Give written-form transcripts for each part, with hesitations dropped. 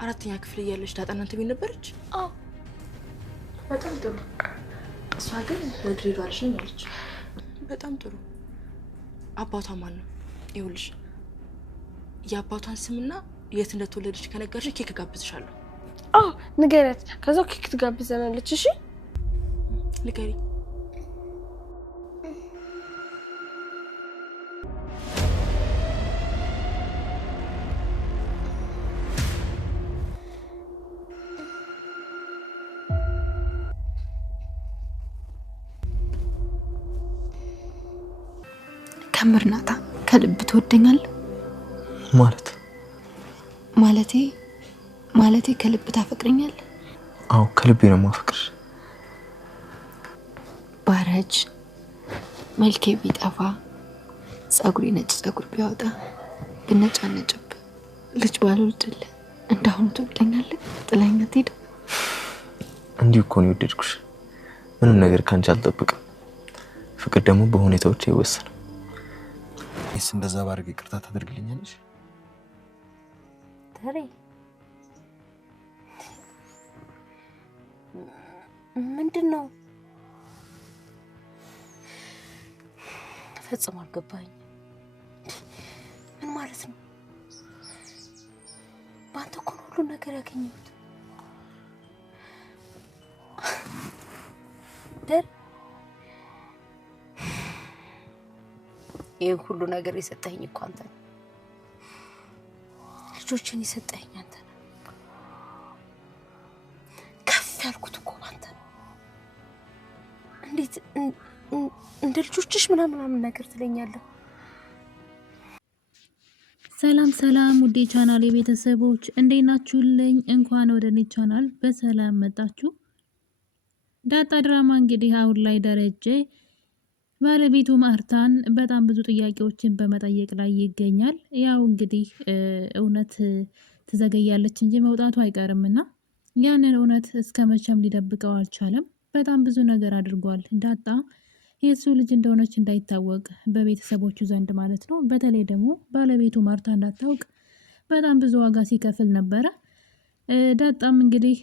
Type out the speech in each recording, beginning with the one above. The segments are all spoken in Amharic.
አራተኛ ክፍል እያለች ዳጣ እናንተ ቤት ነበረች? አዎ። በጣም ጥሩ። እሷ ግን ድሬዳዋ ልጅ ነኝ አለች። በጣም ጥሩ። አባቷ ማን ነው? ይኸውልሽ የአባቷን ስምና የት እንደተወለደች ከነገርሽ ኬክ ጋብዝሻለሁ። አዎ ንገሪያት። ከዛው ኬክ ትጋብዘናለች። እሺ ንገሪ። ከምር ናታ ከልብ ትወደኛለህ? ማለቴ ከልብ ታፈቅረኛለህ? አዎ ከልቤ ነው የማፈቅርሽ። ባረጅ፣ መልኬ ቢጠፋ፣ ጸጉሬ ነጭ ጸጉር ቢያወጣ፣ ብነጫነጭብ፣ ልጅ ባልወልድልህ እንዳሁኑ ትወደኛለህ? ጥላኝ አትሄድም? እንዲሁ እኮ ነው የወደድኩሽ። ምንም ነገር ካንቺ አልጠብቅም። ፍቅር ደግሞ በሁኔታዎች አይወሰንም። እንደዛ ባርግ ይቅርታ ታደርግልኛለሽ? ተሬ ምንድነው? ፈጽሞ አልገባኝ። ምን ማለት ነው? ባንተ እኮ ነው ሁሉ ነገር ያገኘሁት። ደር ይሄ ሁሉ ነገር የሰጠኝ እኮ አንተ ነህ። ልጆችን የሰጠኝ አንተ ነህ። ከፍ ያልኩት እኮ አንተ ነህ። እንዴት እንደ ልጆችሽ ምናምን ነገር ትለኛለህ? ሰላም ውዴ ቻናል የቤተሰቦች እንዴት ናችሁልኝ? እንኳን ወደ እኔ ቻናል በሰላም መጣችሁ። ዳጣ ድራማ እንግዲህ አሁን ላይ ደረጀ ባለቤቱ ማርታን በጣም ብዙ ጥያቄዎችን በመጠየቅ ላይ ይገኛል። ያው እንግዲህ እውነት ትዘገያለች እንጂ መውጣቱ አይቀርምና ያንን እውነት እስከ መቼም ሊደብቀው አልቻለም። በጣም ብዙ ነገር አድርጓል። ዳጣ የሱ ልጅ እንደሆነች እንዳይታወቅ በቤተሰቦቹ ዘንድ ማለት ነው። በተለይ ደግሞ ባለቤቱ ማርታ እንዳታውቅ በጣም ብዙ ዋጋ ሲከፍል ነበረ። ዳጣም እንግዲህ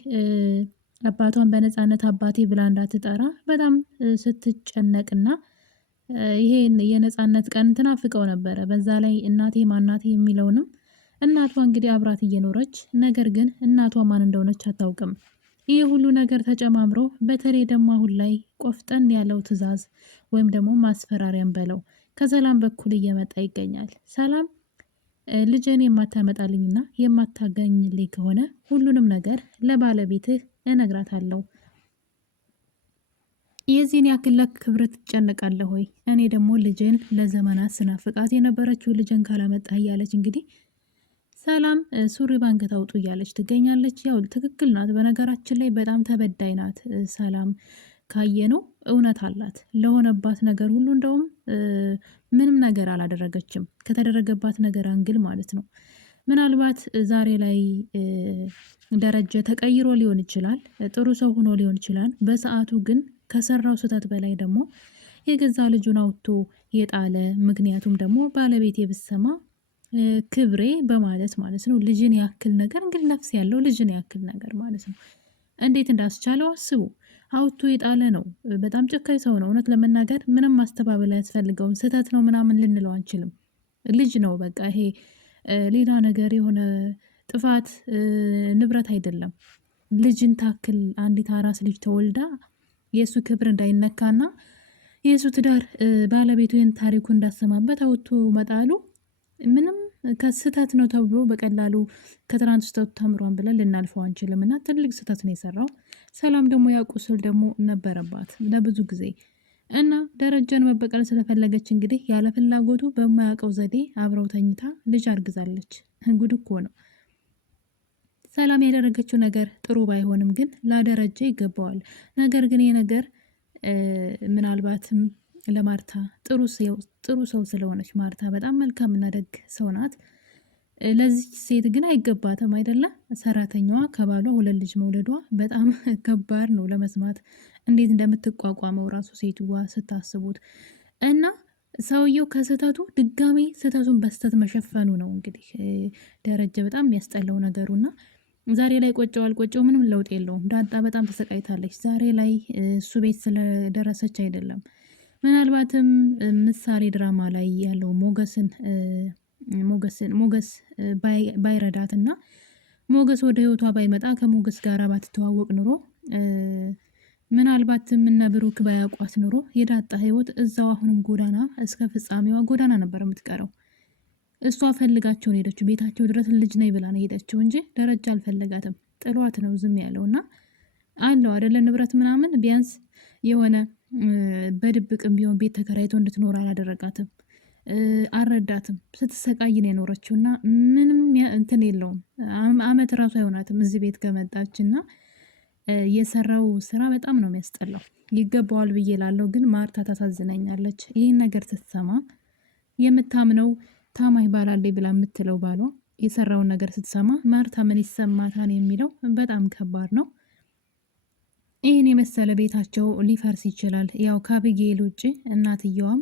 አባቷን በነፃነት አባቴ ብላ እንዳትጠራ በጣም ስትጨነቅና ይሄን የነፃነት ቀን ትናፍቀው ነበረ። በዛ ላይ እናቴ ማናቴ የሚለውንም እናቷ እንግዲህ አብራት እየኖረች ነገር ግን እናቷ ማን እንደሆነች አታውቅም። ይህ ሁሉ ነገር ተጨማምሮ በተለይ ደግሞ አሁን ላይ ቆፍጠን ያለው ትዕዛዝ ወይም ደግሞ ማስፈራሪያም በለው ከሰላም በኩል እየመጣ ይገኛል። ሰላም ልጄን የማታመጣልኝና የማታገኝልኝ ከሆነ ሁሉንም ነገር ለባለቤትህ እነግራታለሁ። የዚህን ያክል ለክብር ትጨነቃለህ ወይ? እኔ ደግሞ ልጄን ለዘመናት ስናፍቃት የነበረችው ልጄን ካላመጣህ እያለች እንግዲህ ሰላም ሱሪ ባንገት አውጡ እያለች ትገኛለች። ያው ትክክል ናት። በነገራችን ላይ በጣም ተበዳይ ናት ሰላም። ካየነው እውነት አላት ለሆነባት ነገር ሁሉ። እንደውም ምንም ነገር አላደረገችም ከተደረገባት ነገር አንግል ማለት ነው። ምናልባት ዛሬ ላይ ደረጀ ተቀይሮ ሊሆን ይችላል፣ ጥሩ ሰው ሆኖ ሊሆን ይችላል። በሰዓቱ ግን ከሰራው ስህተት በላይ ደግሞ የገዛ ልጁን አውጥቶ የጣለ ምክንያቱም ደግሞ ባለቤቴ ብትሰማ ክብሬ በማለት ማለት ነው። ልጅን ያክል ነገር እንግዲህ ነፍስ ያለው ልጅን ያክል ነገር ማለት ነው። እንዴት እንዳስቻለው አስቡ። አውጥቶ የጣለ ነው። በጣም ጨካኝ ሰው ነው። እውነት ለመናገር ምንም ማስተባበል አያስፈልገውም። ስህተት ነው ምናምን ልንለው አንችልም። ልጅ ነው በቃ። ይሄ ሌላ ነገር የሆነ ጥፋት ንብረት አይደለም። ልጅን ታክል አንዲት አራስ ልጅ ተወልዳ የእሱ ክብር እንዳይነካና የእሱ ትዳር ባለቤቱን ታሪኩ እንዳሰማበት አውጥቶ መጣሉ ምንም ከስህተት ነው ተብሎ በቀላሉ ከትናንት ስህተቱ ተምሯን ብለን ልናልፈው አንችልም። እና ትልቅ ስህተት ነው የሰራው። ሰላም ደግሞ ያቁስል ደግሞ ነበረባት ለብዙ ጊዜ እና ደረጃን መበቀል ስለፈለገች እንግዲህ ያለ ፍላጎቱ በማያውቀው ዘዴ አብረው ተኝታ ልጅ አርግዛለች። ጉድ እኮ ነው። ሰላም ያደረገችው ነገር ጥሩ ባይሆንም ግን ላደረጀ ይገባዋል። ነገር ግን ይሄ ነገር ምናልባትም ለማርታ ጥሩ ሰው ስለሆነች ማርታ በጣም መልካምና ደግ ሰው ናት። ለዚች ሴት ግን አይገባትም አይደለ? ሰራተኛዋ ከባሏ ሁለት ልጅ መውለዷ በጣም ከባድ ነው ለመስማት። እንዴት እንደምትቋቋመው ራሱ ሴትዋ ስታስቡት እና ሰውየው ከስህተቱ ድጋሜ ስህተቱን በስተት መሸፈኑ ነው እንግዲህ ደረጀ በጣም የሚያስጠላው ነገሩና ዛሬ ላይ ቆጨው አልቆጨው ምንም ለውጥ የለውም። ዳጣ በጣም ተሰቃይታለች። ዛሬ ላይ እሱ ቤት ስለደረሰች አይደለም። ምናልባትም ምሳሌ ድራማ ላይ ያለው ሞገስ ባይረዳትና ሞገስ ወደ ህይወቷ ባይመጣ ከሞገስ ጋር ባትተዋወቅ ኑሮ ምናልባትም እነ ብሩክ ባያውቋት ኑሮ የዳጣ ህይወት እዛው አሁንም ጎዳና እስከ ፍጻሜዋ ጎዳና ነበር የምትቀረው። እሷ ፈልጋቸውን ሄደችው ቤታቸው ድረስ ልጅ ነኝ ብላ ነው ሄደችው እንጂ ደረጃ አልፈለጋትም። ጥሏት ነው ዝም ያለውና አለው አይደለ ንብረት ምናምን ቢያንስ የሆነ በድብቅም ቢሆን ቤት ተከራይቶ እንድትኖር አላደረጋትም፣ አልረዳትም። ስትሰቃይ ነው የኖረችውና ምንም እንትን የለውም። አመት ራሱ አይሆናትም እዚህ ቤት ከመጣችና የሰራው ስራ በጣም ነው የሚያስጠላው። ይገባዋል ብዬ ላለው ግን ማርታ ታሳዝነኛለች። ይህን ነገር ስትሰማ የምታምነው ታማኝ ባላለኝ ብላ የምትለው ባሏ የሰራውን ነገር ስትሰማ ማርታ ምን ይሰማታን የሚለው በጣም ከባድ ነው። ይህን የመሰለ ቤታቸው ሊፈርስ ይችላል። ያው ከአብጌል ውጭ እናትየዋም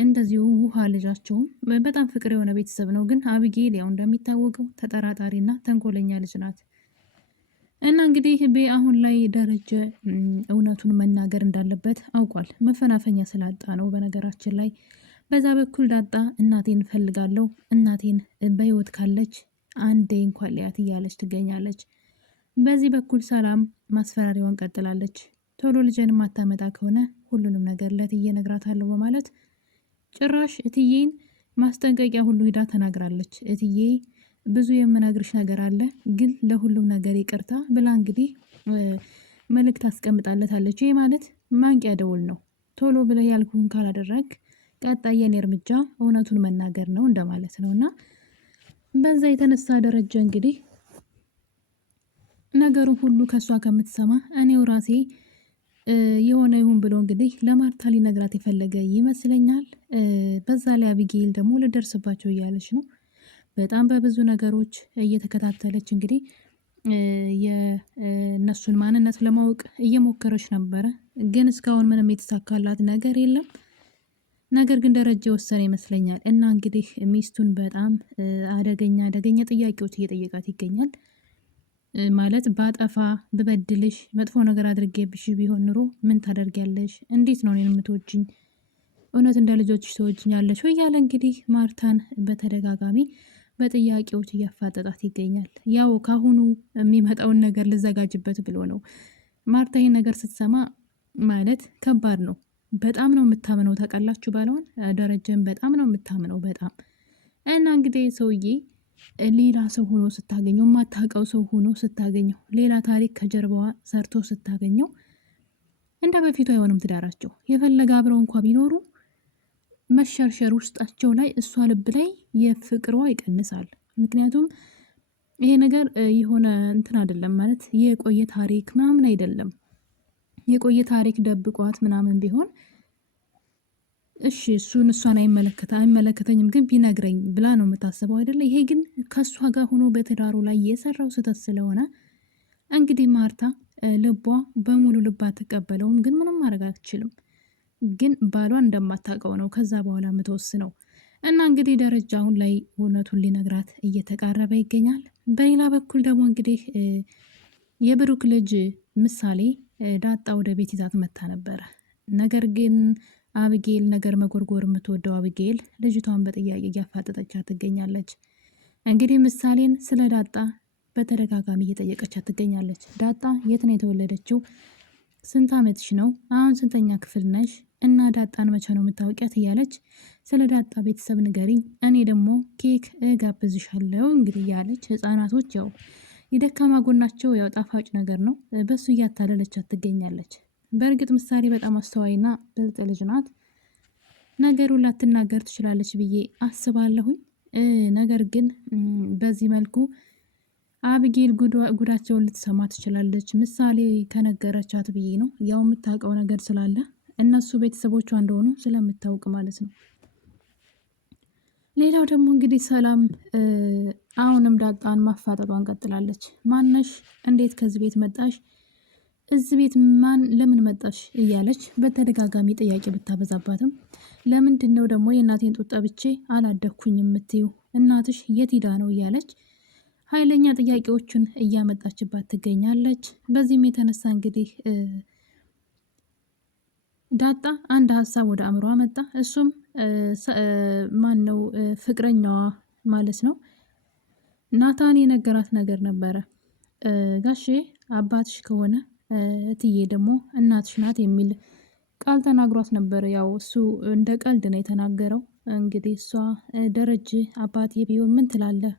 እንደዚሁ ውሃ ልጃቸውም በጣም ፍቅር የሆነ ቤተሰብ ነው። ግን አብጌል ያው እንደሚታወቀው ተጠራጣሪና ተንኮለኛ ልጅ ናት። እና እንግዲህ አሁን ላይ ደረጀ እውነቱን መናገር እንዳለበት አውቋል። መፈናፈኛ ስላጣ ነው። በነገራችን ላይ በዛ በኩል ዳጣ እናቴን ፈልጋለሁ፣ እናቴን በህይወት ካለች አንዴ እንኳን ሊያት እያለች ትገኛለች። በዚህ በኩል ሰላም ማስፈራሪያዋን ቀጥላለች። ቶሎ ልጅን ማታመጣ ከሆነ ሁሉንም ነገር ለእትዬ እነግራታለሁ በማለት ጭራሽ እትዬን ማስጠንቀቂያ ሁሉ ሂዳ ተናግራለች። እትዬ ብዙ የምነግርሽ ነገር አለ፣ ግን ለሁሉም ነገር ይቅርታ ብላ እንግዲህ መልእክት አስቀምጣለታለች። ይህ ማለት ማንቂያ ደውል ነው። ቶሎ ብለህ ያልኩህን ካላደረግ ቀጣይ የኔ እርምጃ እውነቱን መናገር ነው እንደማለት ነው። እና በዛ የተነሳ ደረጀ እንግዲህ ነገሩን ሁሉ ከሷ ከምትሰማ እኔው ራሴ የሆነ ይሁን ብሎ እንግዲህ ለማርታ ሊነግራት የፈለገ ይመስለኛል። በዛ ላይ አቢጌል ደግሞ ልደርስባቸው እያለች ነው። በጣም በብዙ ነገሮች እየተከታተለች እንግዲህ የእነሱን ማንነት ለማወቅ እየሞከረች ነበረ። ግን እስካሁን ምንም የተሳካላት ነገር የለም። ነገር ግን ደረጃ የወሰነ ይመስለኛል። እና እንግዲህ ሚስቱን በጣም አደገኛ ጥያቄዎች እየጠየቃት ይገኛል። ማለት ባጠፋ ብበድልሽ መጥፎ ነገር አድርጌብሽ ቢሆን ኑሮ ምን ታደርጊያለሽ? እንዴት ነው እኔን የምትወጂኝ? እውነት እንደ ልጆችሽ ትወጂኛለሽ ወይ? እያለ እንግዲህ ማርታን በተደጋጋሚ በጥያቄዎች እያፋጠጣት ይገኛል። ያው ካሁኑ የሚመጣውን ነገር ልዘጋጅበት ብሎ ነው። ማርታ ይህን ነገር ስትሰማ ማለት ከባድ ነው። በጣም ነው የምታምነው። ታውቃላችሁ ባለውን ደረጀን በጣም ነው የምታምነው በጣም። እና እንግዲህ ሰውዬ ሌላ ሰው ሆኖ ስታገኘው፣ የማታውቀው ሰው ሆኖ ስታገኘው፣ ሌላ ታሪክ ከጀርባዋ ሰርቶ ስታገኘው እንደ በፊቱ አይሆንም ትዳራቸው። የፈለገ አብረው እንኳ ቢኖሩ መሸርሸር ውስጣቸው ላይ እሷ ልብ ላይ የፍቅሯ ይቀንሳል። ምክንያቱም ይሄ ነገር የሆነ እንትን አይደለም ማለት የቆየ ታሪክ ምናምን አይደለም። የቆየ ታሪክ ደብቋት ምናምን ቢሆን እሺ እሷን አይመለከተኝም ግን ቢነግረኝ ብላ ነው የምታስበው አይደለ? ይሄ ግን ከእሷ ጋር ሆኖ በትዳሩ ላይ የሰራው ስህተት ስለሆነ እንግዲህ ማርታ ልቧ በሙሉ ልብ አትቀበለውም። ግን ምንም ማድረግ አትችልም። ግን ባሏን እንደማታውቀው ነው ከዛ በኋላ የምትወስነው። እና እንግዲህ ደረጃ አሁን ላይ እውነቱን ሊነግራት እየተቃረበ ይገኛል። በሌላ በኩል ደግሞ እንግዲህ የብሩክ ልጅ ምሳሌ ዳጣ ወደ ቤት ይዛት መታ ነበረ። ነገር ግን አብጌል ነገር መጎርጎር የምትወደው አብጌል ልጅቷን በጥያቄ እያፋጠጠቻት ትገኛለች። እንግዲህ ምሳሌን ስለ ዳጣ በተደጋጋሚ እየጠየቀቻት ትገኛለች። ዳጣ የት ነው የተወለደችው? ስንት ዓመትሽ ነው? አሁን ስንተኛ ክፍል ነሽ? እና ዳጣን መቼ ነው የምታውቂያት? እያለች ስለ ዳጣ ቤተሰብ ንገሪኝ፣ እኔ ደግሞ ኬክ እጋብዝሻለሁ እንግዲህ እያለች ህፃናቶች ያው የደካማ ጎናቸው ያው ጣፋጭ ነገር ነው፣ በሱ እያታለለቻት ትገኛለች። በእርግጥ ምሳሌ በጣም አስተዋይና ብልጥ ልጅ ናት። ነገሩን ላትናገር ትችላለች ብዬ አስባለሁኝ። ነገር ግን በዚህ መልኩ አብጌል ጉዳቸውን ልትሰማ ትችላለች። ምሳሌ ከነገረቻት ብዬ ነው። ያው የምታውቀው ነገር ስላለ እነሱ ቤተሰቦቿ እንደሆኑ ስለምታውቅ ማለት ነው። ሌላው ደግሞ እንግዲህ ሰላም አሁንም ዳጣን ማፋጠጧን ቀጥላለች። ማነሽ? እንዴት ከዚህ ቤት መጣሽ? እዚህ ቤት ለምን መጣሽ? እያለች በተደጋጋሚ ጥያቄ ብታበዛባትም ለምንድን ነው ደግሞ የእናቴን ጡት ጠብቼ አላደግኩኝ የምትዩ? እናትሽ የት ሄዳ ነው? እያለች ኃይለኛ ጥያቄዎችን እያመጣችባት ትገኛለች። በዚህም የተነሳ እንግዲህ ዳጣ አንድ ሀሳብ ወደ አእምሯ መጣ። እሱም ማን ነው ፍቅረኛዋ ማለት ነው ናታን የነገራት ነገር ነበረ። ጋሼ አባትሽ ከሆነ እትዬ ደግሞ እናትሽ ናት የሚል ቃል ተናግሯት ነበረ። ያው እሱ እንደ ቀልድ ነው የተናገረው። እንግዲህ እሷ ደረጀ አባቴ ቢሆን ምን ትላለህ?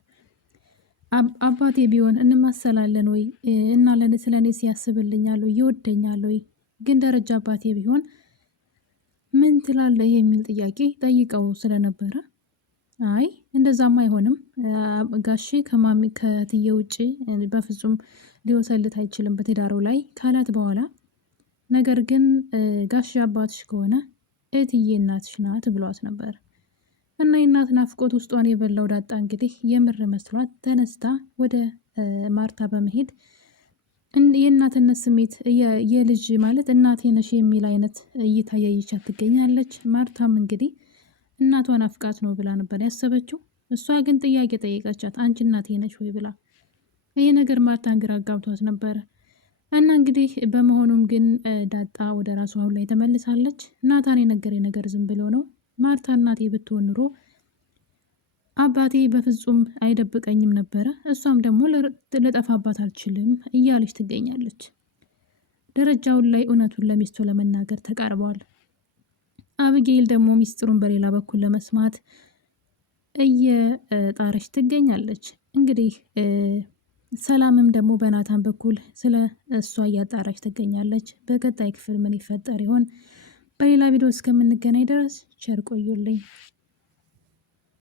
አባቴ ቢሆን እንማሰላለን ወይ እና ስለ እኔ ሲያስብልኛል ወይ ይወደኛል ወይ? ግን ደረጃ አባቴ ቢሆን ምን ትላለህ የሚል ጥያቄ ጠይቀው ስለነበረ አይ እንደዛም አይሆንም ጋሼ ከትዬ ውጭ በፍጹም ሊወሰልት አይችልም በትዳሩ ላይ ካላት በኋላ ነገር ግን ጋሼ አባትሽ ከሆነ እትዬ እናትሽ ናት ብሏት ነበር። እና የእናት ናፍቆት ውስጧን የበላው ዳጣ እንግዲህ የምር መስሏት ተነስታ ወደ ማርታ በመሄድ የእናትነት ስሜት የልጅ ማለት እናቴ ነሽ የሚል አይነት እይታ ያየቻት ትገኛለች። ማርታም እንግዲህ እናቷን አፍቃት ነው ብላ ነበር ያሰበችው። እሷ ግን ጥያቄ ጠየቀቻት፣ አንቺ እናቴ ነሽ ወይ ብላ። ይሄ ነገር ማርታን ግራ አጋብቷት ነበረ። እና እንግዲህ በመሆኑም ግን ዳጣ ወደ ራሷ አሁን ላይ ተመልሳለች። ናታን የነገረ ነገር ዝም ብሎ ነው። ማርታ እናቴ ብትሆን ኑሮ አባቴ በፍጹም አይደብቀኝም ነበረ፣ እሷም ደግሞ ልጠፋባት አልችልም እያለች ትገኛለች። ደረጃውን ላይ እውነቱን ለሚስቱ ለመናገር ተቃርበዋል። አብጌል ደግሞ ሚስጥሩን በሌላ በኩል ለመስማት እየጣረች ትገኛለች። እንግዲህ ሰላምም ደግሞ በናታን በኩል ስለ እሷ እያጣራች ትገኛለች። በቀጣይ ክፍል ምን ይፈጠር ይሆን? በሌላ ቪዲዮ እስከምንገናኝ ድረስ ቸር ቆዩልኝ።